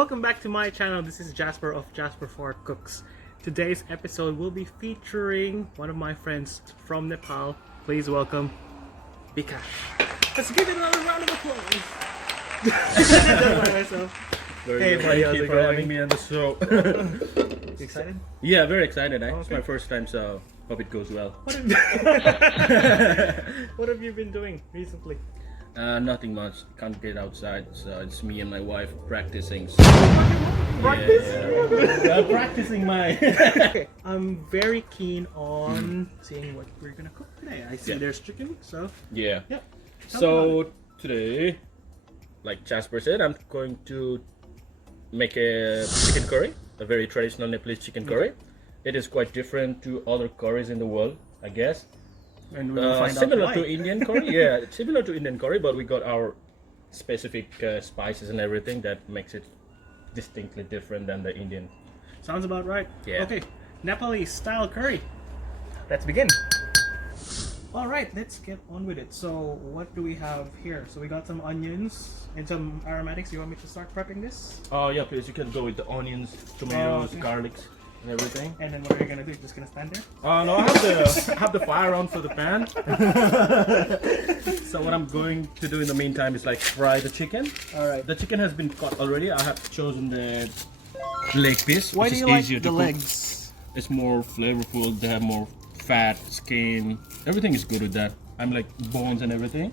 Welcome back to my channel. This is Jasper of JasperFarCooks. Today's episode will be featuring one of my friends from Nepal. Please welcome Bikash. Let's give it another round of applause. By myself. Hey buddy, thank you for having me on the show. You excited? Yeah, very excited. Okay. It's my first time, so hope it goes well. What have you been doing recently? Nothing much. Can't get outside, so it's me and my wife practicing. Practicing my. I'm very keen on seeing what we're gonna cook today. I see there's chicken, so Yeah. yeah. So today, like Jasper said, I'm going to make a chicken curry, a very traditional Nepalese chicken curry. It is quite different to other curries in the world, I guess. And we'll find similar out to why. Indian curry, yeah, similar to Indian curry, but we got our specific spices and everything that makes it distinctly different than the Indian. Sounds about right. Yeah. Okay, Nepalese style curry. Let's begin. All right, let's get on with it. So, what do we have here? So we got some onions and some aromatics. You want me to start prepping this? Oh yeah, please. You can go with the onions, tomatoes, okay. garlics, and everything. And then what are you gonna do? Just gonna stand there? No, I have the fire on for the pan. So what I'm going to do in the meantime is like fry the chicken. All right. The chicken has been cut already. I have chosen the leg piece. Why which do is you like easier to the cook. legs? It's more flavorful. They have more fat, skin. Everything is good with that. I'm like bones and everything.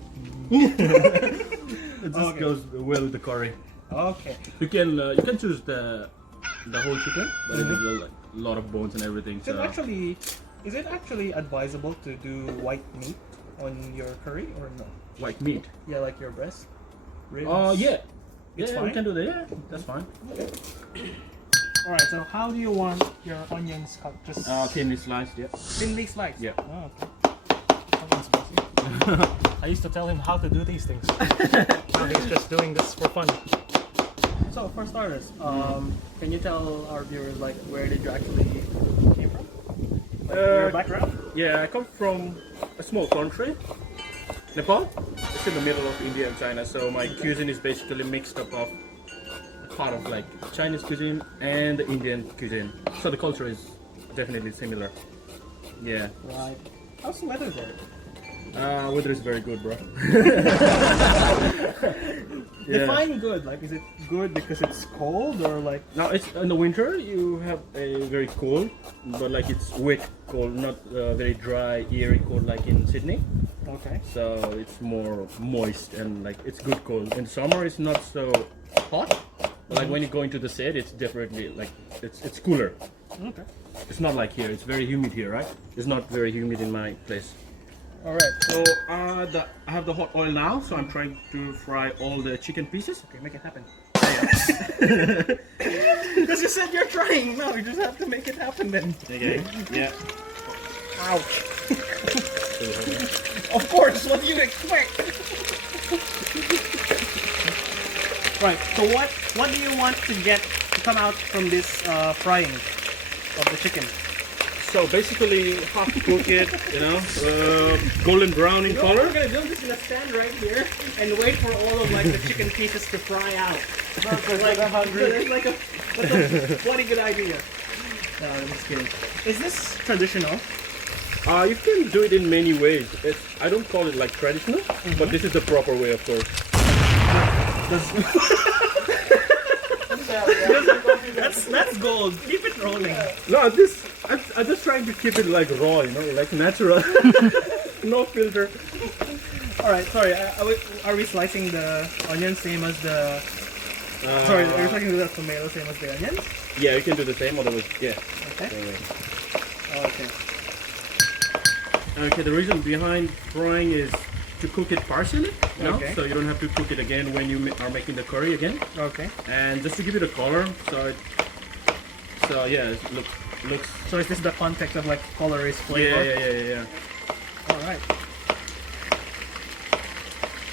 It just goes well with the curry. Okay. You can choose the whole chicken, but it is a lot of bones and everything. So Is it actually advisable to do white meat on your curry or no? white meat. Yeah, like your breast, ribs. Yeah. It's Yeah, fine? we can do that. Yeah, that's fine. All right. So how do you want your onions cut? Just Thinly sliced. Yeah. thinly sliced. Yeah. Oh, okay. Sounds spicy. I used to tell him how to do these things. So he's just doing this for fun. So for starters, can you tell our viewers like where did you actually came from? Like, your background? Yeah, I come from a small country, Nepal. It's in the middle of India and China, so my cuisine is basically mixed up of part of like Chinese cuisine and the Indian cuisine. So the culture is definitely similar. Yeah. Right. How's the weather there? Weather is very good, bro. Define good. Like, is it good because it's cold or like? Now it's in the winter. You have a very cold, but like it's wet cold, not very dry, eerie cold like in Sydney. Okay. So it's more moist and like it's good cold. In summer, it's not so hot. But like when you go into the set, it's definitely like it's cooler. Okay. It's not like here. It's very humid here, right? It's not very humid in my place. All right. So I have the hot oil now, so I'm trying to fry all the chicken pieces. Okay, make it happen. Because you said you're trying. No, you just have to make it happen then. Okay. Yeah. Ouch. Of course, what do you expect? Right, so what do you want to get to come out from this frying of the chicken? So basically, half cook it, golden brown in color. We're gonna do this in a stand right here and wait for all of like the chicken pieces to fry out. Like, I'm hungry. It's like what a good idea. No, I'm just kidding. Is this traditional? You can do it in many ways. I don't call it like traditional, but this is the proper way, of course. That's gold. Keep it rolling. No, I'm just trying to keep it like raw, like natural, no filter. All right, sorry. Are we slicing the onion same as the? Sorry, are you talking about the tomato same as the onion? Yeah, you can do the same. Otherwise, yeah. Okay. Okay. Okay. The reason behind frying is to cook it partially, Okay. so you don't have to cook it again when you are making the curry again, Okay. and just to give it a color. So yeah, it looks. So is this the context of like color is flavor? Yeah. All right.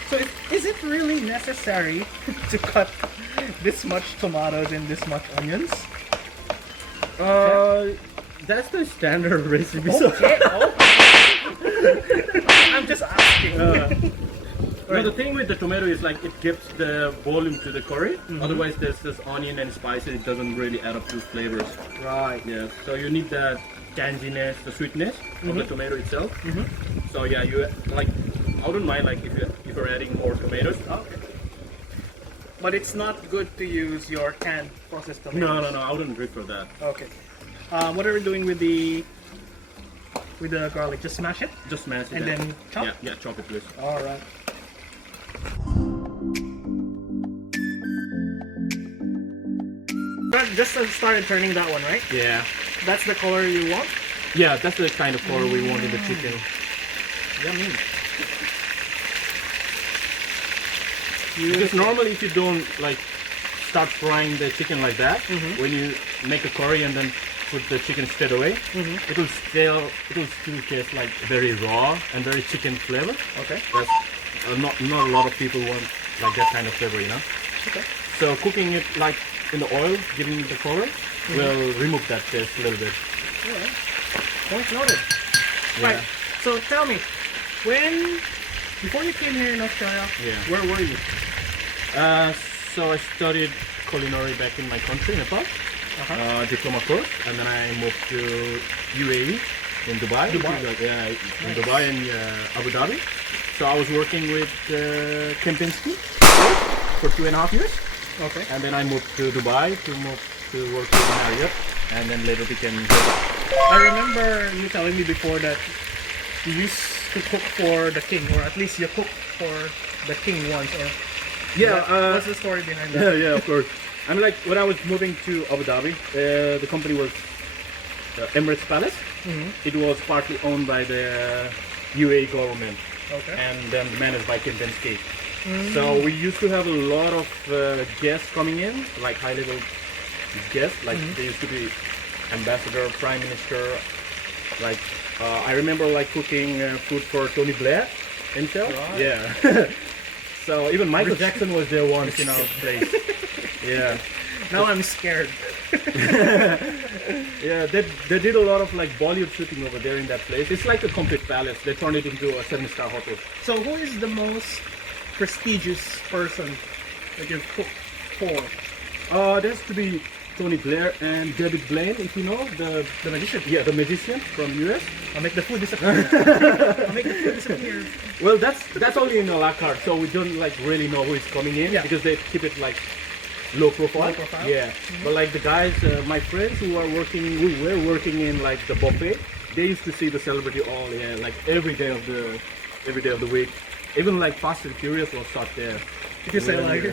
So is it really necessary to cut this much tomatoes and this much onions? That's the standard recipe. Okay. I'm just asking. No, the thing with the tomato is like it gives the volume to the curry. Otherwise, there's this onion and spices. It doesn't really add up to flavors. Right. Yeah. So you need that tanginess, the sweetness of the tomato itself. So yeah, you like. I wouldn't mind like if you're adding more tomatoes. Okay. But it's not good to use your canned processed tomatoes. No. I wouldn't prefer that. Okay. What are we doing with the garlic? Just smash it Just smash it and then chop. Yeah, chop it, please. All right. Just started turning that one, right? Yeah. That's the color you want? Yeah, that's the kind of color we want in the chicken. Yummy. Because normally if you don't like start frying the chicken like that, when you make a curry and then put the chicken straight away, it will still taste like very raw and very chicken flavor. Okay. That's not a lot of people want like that kind of flavor, you know. Okay. So cooking it like in the oil, giving it the color, will remove that taste a little bit. Yeah. Point noted. Yeah. Right. So tell me, before you came here in Australia, where were you? So I studied culinary back in my country, Nepal, diploma course, and then I moved to UAE in Dubai. Yeah, in Dubai and Abu Dhabi. So I was working with Kempinsky for 2.5 years. Okay. And then I moved to Dubai to work with Marriott, and then later became. I remember you telling me before that you used to cook for the king, or at least you cooked for the king once. Or what's the story behind that? Yeah, of course. I mean, like when I was moving to Abu Dhabi, the company was Emirates Palace. It was partly owned by the UAE government, and then managed by Kempinsky. So we used to have a lot of guests coming in, like high-level guests. Like they used to be ambassador, prime minister. Like I remember like cooking food for Tony Blair himself. Right. Yeah. So even Michael Jackson was there once in our place. Yeah. Now I'm scared. Yeah, they did a lot of like Bollywood shooting over there in that place. It's like a complete palace. They turned it into a 7-star hotel. So who is the most prestigious person that you've cooked for? There has to be Tony Blair and David Blaine, if you know the magician. Yeah, the magician from US. I'll make the food disappear. I'll make the food disappear. Well, that's only in a la carte, so we don't like really know who is coming in because they keep it like low profile. Yeah, but like the guys, my friends who were working in like the buffet, they used to see the celebrity like every day of the week. Even like Fast and Furious was shot there. If you say like,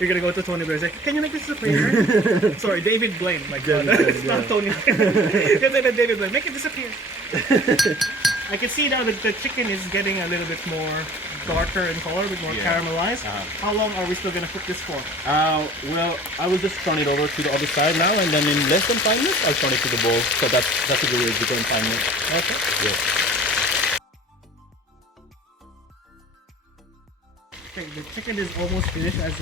you're gonna go to Tony Blair and say, can you make this disappear? Sorry, David Blaine. My God, it's not Tony Blaine. You say that David Blaine, make it disappear. I can see now that the chicken is getting a little bit more darker in color, a bit more caramelized. How long are we still gonna cook this for? Well, I will just turn it over to the other side now, and then in less than 5 minutes, I'll turn it to the bowl. So that's a good way to go in 5 minutes. Okay. Yeah. Okay, the chicken is almost finished, as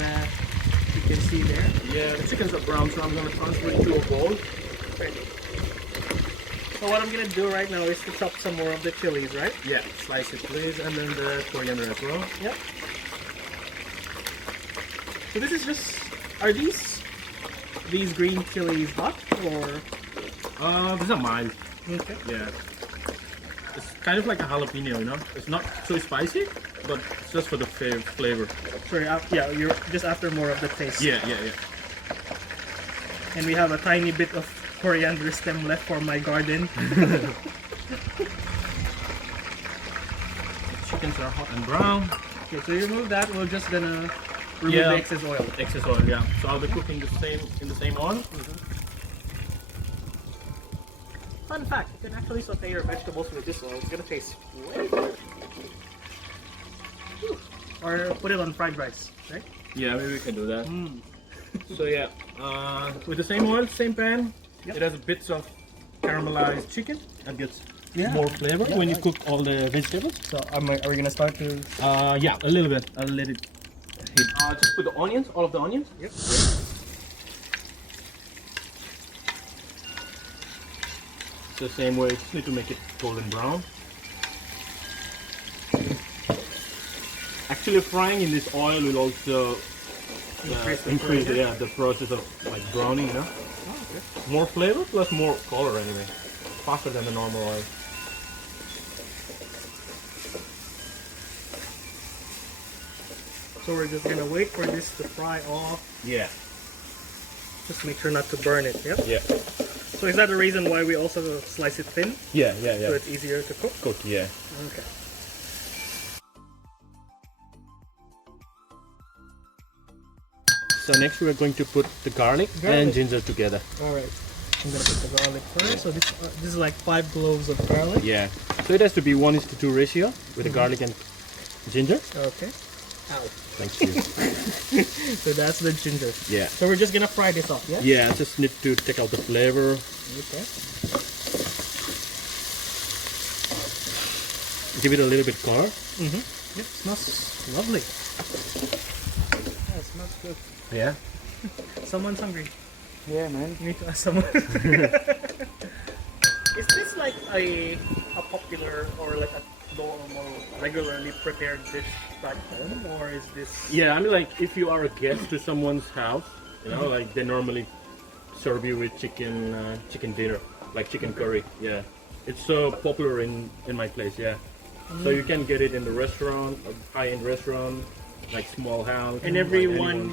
you can see there. Yeah, the chickens are brown, so I'm gonna transfer it to a bowl. Okay. So what I'm gonna do right now is to chop some more of the chilies, right? Yeah, slice it please, and then the coriander as well. Yep. So this is just, are these green chilies hot or? These are mild. Okay. Yeah. It's kind of like a jalapeno, you know? It's not so spicy, but it's just for the flavor. Sorry, yeah, you're just after more of the taste. Yeah. And we have a tiny bit of coriander stem left for my garden. Chickens are hot and brown. Okay, so you remove that. We're just gonna remove the excess oil. Excess oil, yeah. So I'll be cooking in the same oil. Fun fact, you can actually saute your vegetables with this oil. It's gonna taste way better. Or put it on fried rice, right? Yeah, maybe we can do that. So yeah, with the same oil, same pan, it has bits of caramelized chicken and gets more flavor when you cook all the vegetables. So are we gonna start to? Yeah, a little bit. I'll let it hit. Just put the onions, all of the onions. Yep. The same way, just need to make it golden brown. Actually, frying in this oil will also increase the process of like browning, you know. Oh, okay. More flavor plus more color anyway. Faster than the normal oil. So we're just gonna wait for this to fry off. Yeah. Just make sure not to burn it, yeah? Yeah. So is that the reason why we also slice it thin? Yeah. So it's easier to cook? Cook, yeah. Okay. So next we are going to put the garlic and ginger together. Alright. I'm gonna put the garlic first. So this is like 5 cloves of garlic. Yeah. So it has to be 1:2 ratio with the garlic and ginger. Okay. Ow. Thank you. So that's the ginger. Yeah. So we're just gonna fry this off, yeah? Yeah, just need to take out the flavor. Okay. Give it a little bit color. Mm-hmm. Yep, smells lovely. Yeah, it smells good. Yeah. Someone's hungry. Yeah, man. You need to ask someone. Is this like a popular or like a normal, regularly prepared dish back home, or is this? Yeah, I mean, like if you are a guest to someone's house, you know, like they normally serve you with chicken dinner, like chicken curry. Yeah, it's so popular in my place. Yeah, so you can get it in the restaurant, a high-end restaurant, like small house. And like everyone,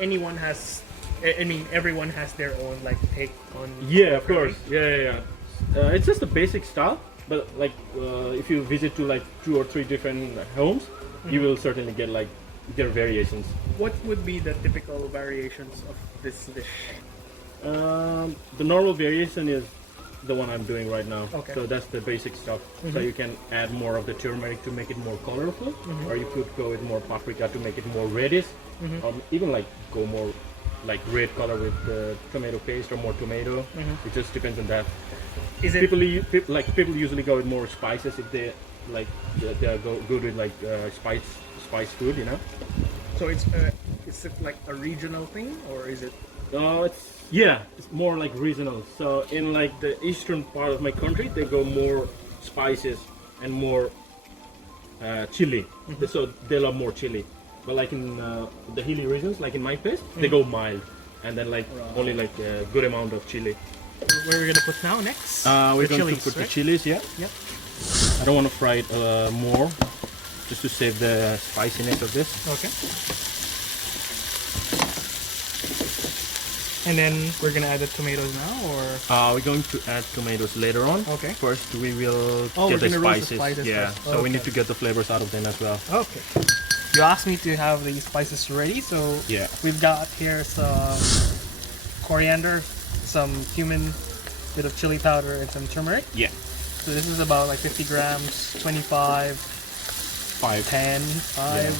anyone's, everyone has their own like take on. Yeah, of course. Yeah. It's just the basic style, but like if you visit to like 2 or 3 different homes, you will certainly get like their variations. What would be the typical variations of this dish? The normal variation is the one I'm doing right now. Okay. So that's the basic stuff. So you can add more of the turmeric to make it more colorful, or you could go with more paprika to make it more reddish, or even like go more like red color with the tomato paste or more tomato. It just depends on that. Is it People usually go with more spices if they like they go good with like spice food, you know. so? Is it like a regional thing, or is it? It's more like regional. So in like the eastern part of my country, they go more spices and more chili. So they love more chili. But like in the hilly regions, like in my place, they go mild, and then like only like a good amount of chili. Where are we gonna put now next? We're going chilies, to put right? the chilies, yeah. Yep. I don't want to fry it more, just to save the spiciness of this. Okay. And then we're gonna add the tomatoes now, or? We're going to add tomatoes later on. Okay. First, we will we're get the gonna roast spices. the spices Yeah. first. So we Okay. need to get the flavors out of them as well. Okay. You asked me to have the spices ready, so Yeah. we've got here some coriander, some cumin, bit of chili powder, and some turmeric. Yeah. So this is about like 50 grams, 25, 5. 10, 5,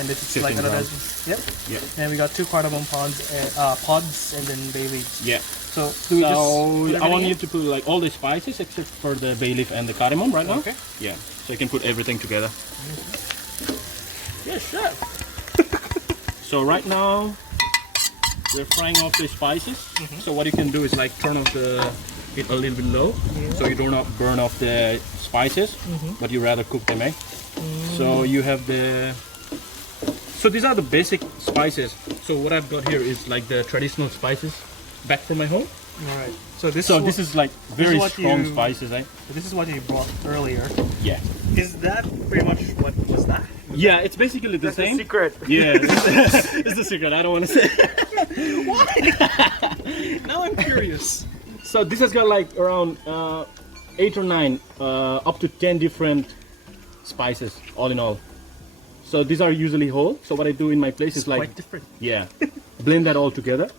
and this is like 15 another. grams. Yep. Yeah. And we got 2 cardamom pods, and then bay leaves. Yeah. So do we just put I want everything you to put like all the spices except for the bay leaf and the cardamom right now. Okay. Yeah. So you can put everything together. Yes, chef. So right now we're frying off the spices. So what you can do is like turn off it a little bit low, so you don't burn off the spices, but you rather cook them, eh? So you have so these are the basic spices. So what I've got here is like the traditional spices back from my home. All right. So this is like very what strong you- spices, eh? this is what you brought earlier. Yeah. Is that pretty much what was that? Yeah, it's basically the same. secret. Yeah, it's the secret. I don't want to say. Now I'm curious. So this has got like around 8 or 9, up to 10 different spices, all in all. So these are usually whole. So what I do in my place is like, Quite different. yeah, blend that all together.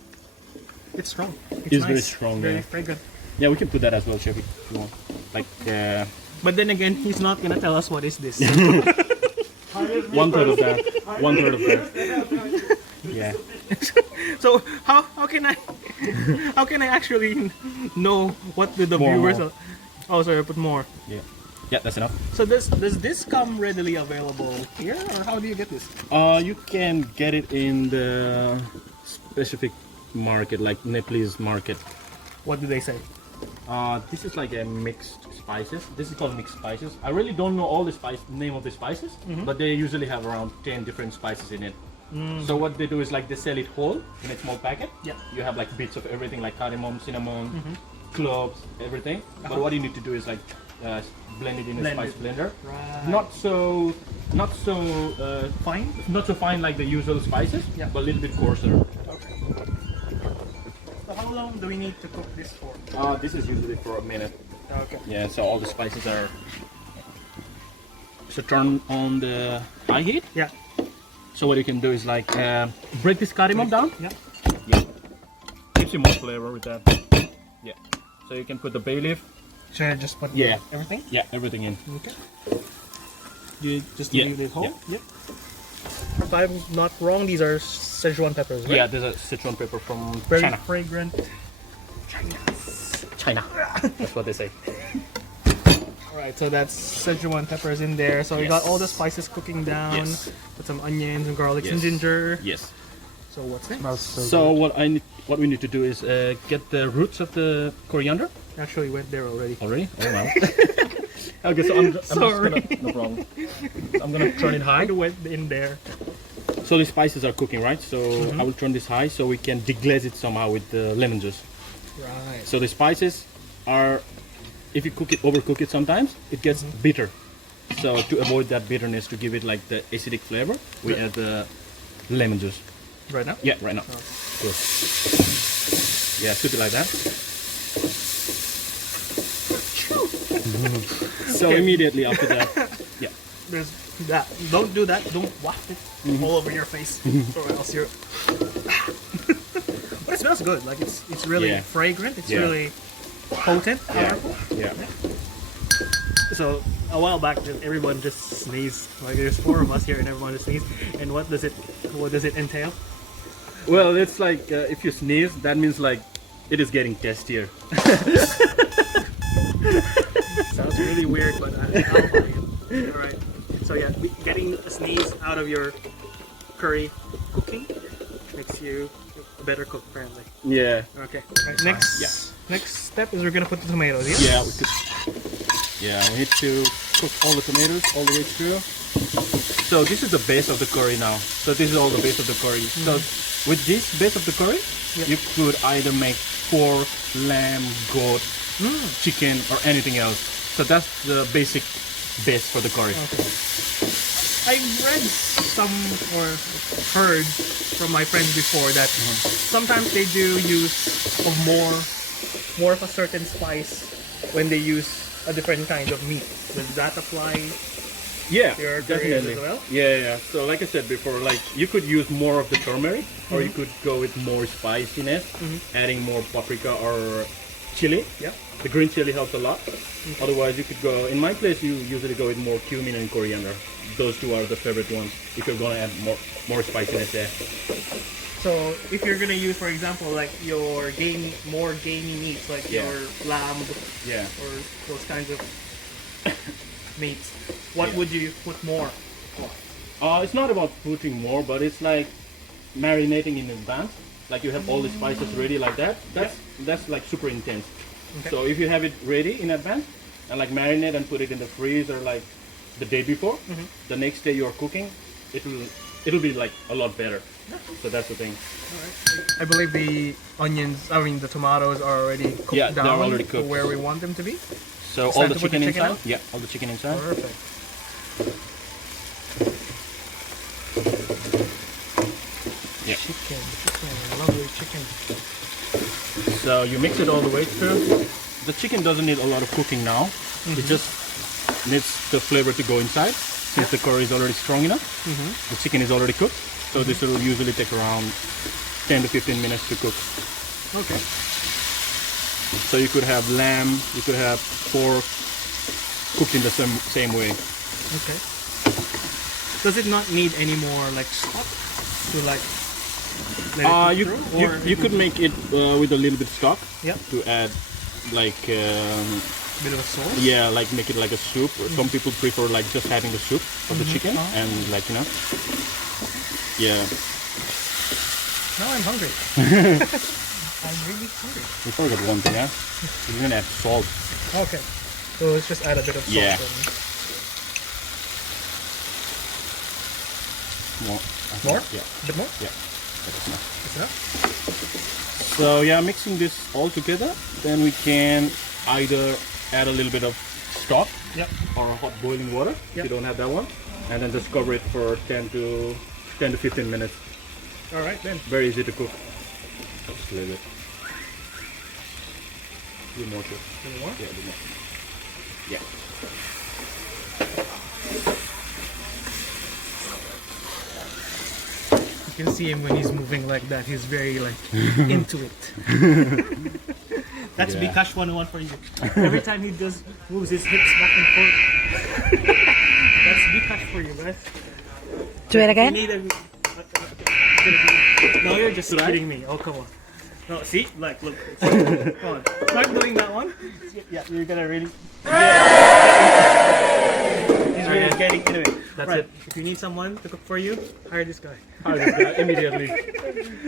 It's strong. It's very strong, Very yeah. fragrant. Yeah, we can put that as well, chef, if you want. Like But then again, he's not gonna tell us what is this. 1/3 of that. 1/3 of that. Yeah. So how can I actually know what the More. viewers are? Oh, sorry, put more. Yeah. Yeah, that's enough. So does this come readily available here, or how do you get this? You can get it in the specific market, like Nepalese market. What do they say? This is like a mixed spices. This is called mixed spices. I really don't know all the name of the spices, but they usually have around 10 different spices in it. So what they do is like they sell it whole in a small packet. Yeah. You have like bits of everything like cardamom, cinnamon, cloves, everything. But what you need to do is like blend it in a spice blender. Right. Not so Fine. not so fine like the usual spices, but a little bit coarser. Okay. So how long do we need to cook this for? This is usually for a minute. Okay. Yeah, so all the spices are. So turn on the high heat. Yeah. So what you can do is like break this cardamom down. Yeah. Yeah. Gives you more flavor with that. Yeah. So you can put the bay leaf. Should I just put everything? Yeah, everything in. Okay. You just leave it whole? Yeah. Yep. If I'm not wrong, these are Szechuan peppers, right? Yeah, there's a Sichuan pepper from Very China. fragrant. China. That's what they say. Alright, so that's Szechuan peppers in there. So we got all the spices cooking down. Yes. Put some onions and garlic and Yes. ginger. Yes. So what's next? So what we need to do is get the roots of the coriander. Actually went there already. Already? Oh wow. Okay, so I'm just Sorry. gonna, no problem. I'm gonna turn it high. I went in there. So the spices are cooking, right? So I will turn this high so we can deglaze it somehow with the lemon juice. Right. So the spices are, if you overcook it sometimes, it gets bitter. So to avoid that bitterness, to give it like the acidic flavor, we add the lemon juice. Right now? Yeah, right now. Good. Yeah, should be like that. So Okay. immediately after that, yeah. There's that. Don't do that. Don't waft it all over your face, or else you're. But it smells good. Like it's really fragrant. It's really potent, powerful. Yeah. So a while back, everyone just sneezed. Like there's 4 of us here, and everyone just sneezed. And what does it entail? Well, it's like if you sneeze, that means like it is getting tastier. Sounds really weird, but I'll buy it. All right. So yeah, getting a sneeze out of your curry cooking makes you a better cook, apparently. Yeah. Okay. Right, next step is we're gonna put the tomatoes. Yeah, we could. Yeah, we need to cook all the tomatoes all the way through. So this is the base of the curry now. So this is all the base of the curry. So with this base of the curry, you could either make pork, lamb, goat, chicken, or anything else. So that's the basic base for the curry. Okay. I read some or heard from my friends before that sometimes they do use of more of a certain spice when they use a different kind of meat. Does that apply? Yeah, to your definitely. as well? Yeah. So like I said before, like you could use more of the turmeric, or you could go with more spiciness, adding more paprika or chili. Yeah. The green chili helps a lot. Otherwise, you could go. In my place, you usually go with more cumin and coriander. Those two are the favorite ones. If you're gonna add more spiciness there. So if you're gonna use, for example, like your more gamey meats, like your lamb, or those kinds of meats, what would you put more for? It's not about putting more, but it's like marinating in advance. Like you have all the spices ready like that. That's like super intense. Okay. So if you have it ready in advance and like marinate and put it in the freezer like the day before, the next day you're cooking, it'll be like a lot better. So that's the thing. I believe the the tomatoes are already cooked down. They're already cooked. To where we want them to be. So It's all time the to put the chicken chicken inside? out? Yeah, all the chicken inside. Perfect. Yeah. Chicken, lovely chicken. So you mix it all the way through. The chicken doesn't need a lot of cooking now. It just needs the flavor to go inside. Since the curry is already strong enough, the chicken is already cooked. So this will usually take around 10 to 15 minutes to cook. Okay. So you could have lamb, you could have pork, cooked in the same way. Okay. Does it not need any more like stock to like let it You cook through? Or you could make it with a little bit of stock to add like bit of a sauce? yeah, like make it like a soup. Or some people prefer like just having the soup of the chicken and like yeah. Now I'm hungry. I'm really hungry. We forgot one thing, huh? We're gonna add salt. Okay. So let's just add a bit of salt. Yeah. then. More? More? Yeah. A bit more? Yeah. That's enough. That's enough? So yeah, mixing this all together, then we can either add a little bit of stock Yep. or hot boiling water if Yep. you don't have that one, and then just cover it for 10 to 15 minutes. Alright then. Very easy to cook. Just a little bit. Do more too. A little more? Yeah, do more. Yeah. You can see him when he's moving like that. He's very like into it. That's Yeah. Bikash 101 for you. Every time he moves his hips back and forth. That's Bikash for you guys. Do it You again? need a, no, you're just kidding me. Oh, come on. No, see? Like, look. Come on. Start doing that one. Yeah, you're gonna really... He's really getting into it. That's right. it. If you need someone to cook for you, hire this guy. Immediately.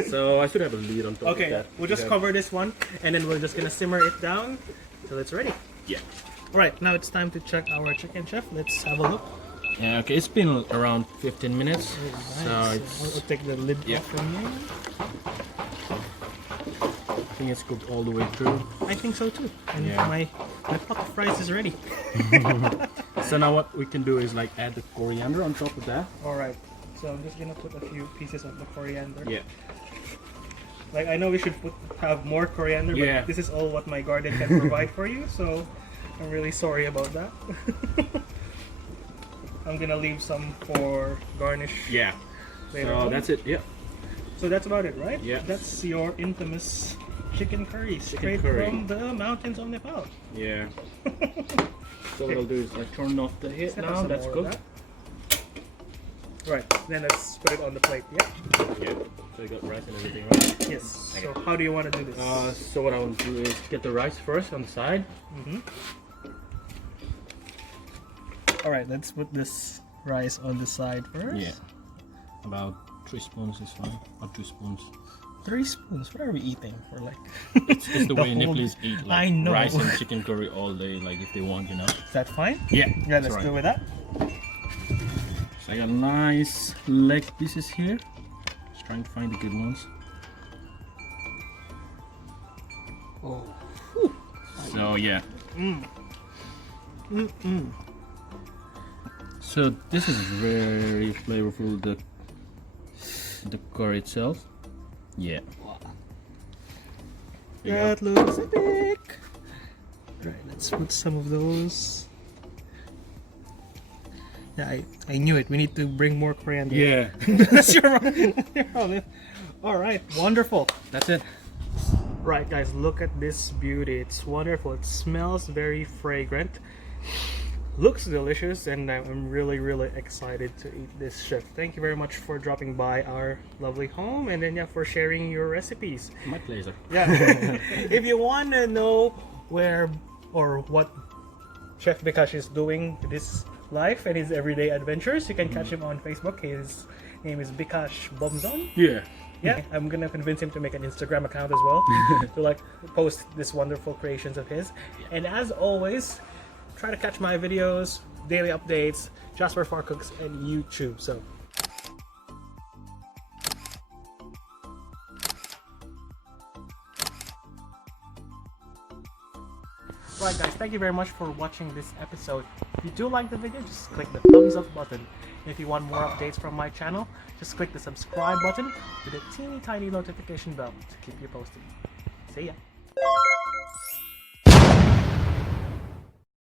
So I should have a lid on top of Okay, that. we'll just cover this one, and then we're just gonna simmer it down till it's ready. Yeah. Alright, now it's time to check our chicken, chef. Let's have a look. Yeah, okay, it's been around 15 minutes. Nice. So it's, I'll take the lid Yeah. off from here. I think it's cooked all the way through. I think so too. And Yeah. my pot of fries is ready. So now what we can do is like add the coriander on top of that. Alright, so I'm just gonna put a few pieces of the coriander. Yeah. Like, I know we should have more coriander, but Yeah. this is all what my garden can provide for you, so I'm really sorry about that. I'm gonna leave some for garnish. Yeah. Later So on. that's it. Yeah. So that's about it, right? Yeah. That's your infamous chicken curry, straight curry. from the mountains of Nepal. Yeah. So what I'll do is like turn off the heat Set now. some That's more of cooked. that. Right, then let's put it on the plate, yeah? Yeah. So you got rice and everything, right? Yes. So how do you want to do this? So what I want to do is get the rice first on the side. Alright, let's put this rice on the side first. Yeah. About 3 spoons is fine. Or 2 spoons. 3 spoons. What are we eating? We're like... It's the way whole- Nepalese eat I like know. rice and chicken curry all day, like if they want, you know. Is that fine? Yeah. Yeah, that's let's right. go with that. So I got nice leg pieces here. Just trying to find the good ones. Oh. So yeah. So this is very flavorful. The curry itself. Yeah. There you go. That looks epic. Right, let's put some of those. Yeah, I knew it. We need to bring more coriander. Yeah. That's your problem. Alright, wonderful. That's it. Right, guys, look at this beauty. It's wonderful. It smells very fragrant. Looks delicious, and I'm really, really excited to eat this, chef. Thank you very much for dropping by our lovely home, and then, yeah, for sharing your recipes. My pleasure. Yeah. If you want to know where or what Chef Bikash is doing with his life and his everyday adventures, you can catch him on Facebook. His name is Bikash Bomzon. Yeah. Yeah, I'm gonna convince him to make an Instagram account as well to like post this wonderful creations of his. And as always, try to catch my videos, daily updates, JasperFarCooks, and YouTube. So. Right, guys, thank you very much for watching this episode. If you do like the video, just click the thumbs up button. And if you want more updates from my channel, just click the subscribe button with a teeny tiny notification bell to keep you posted. See ya!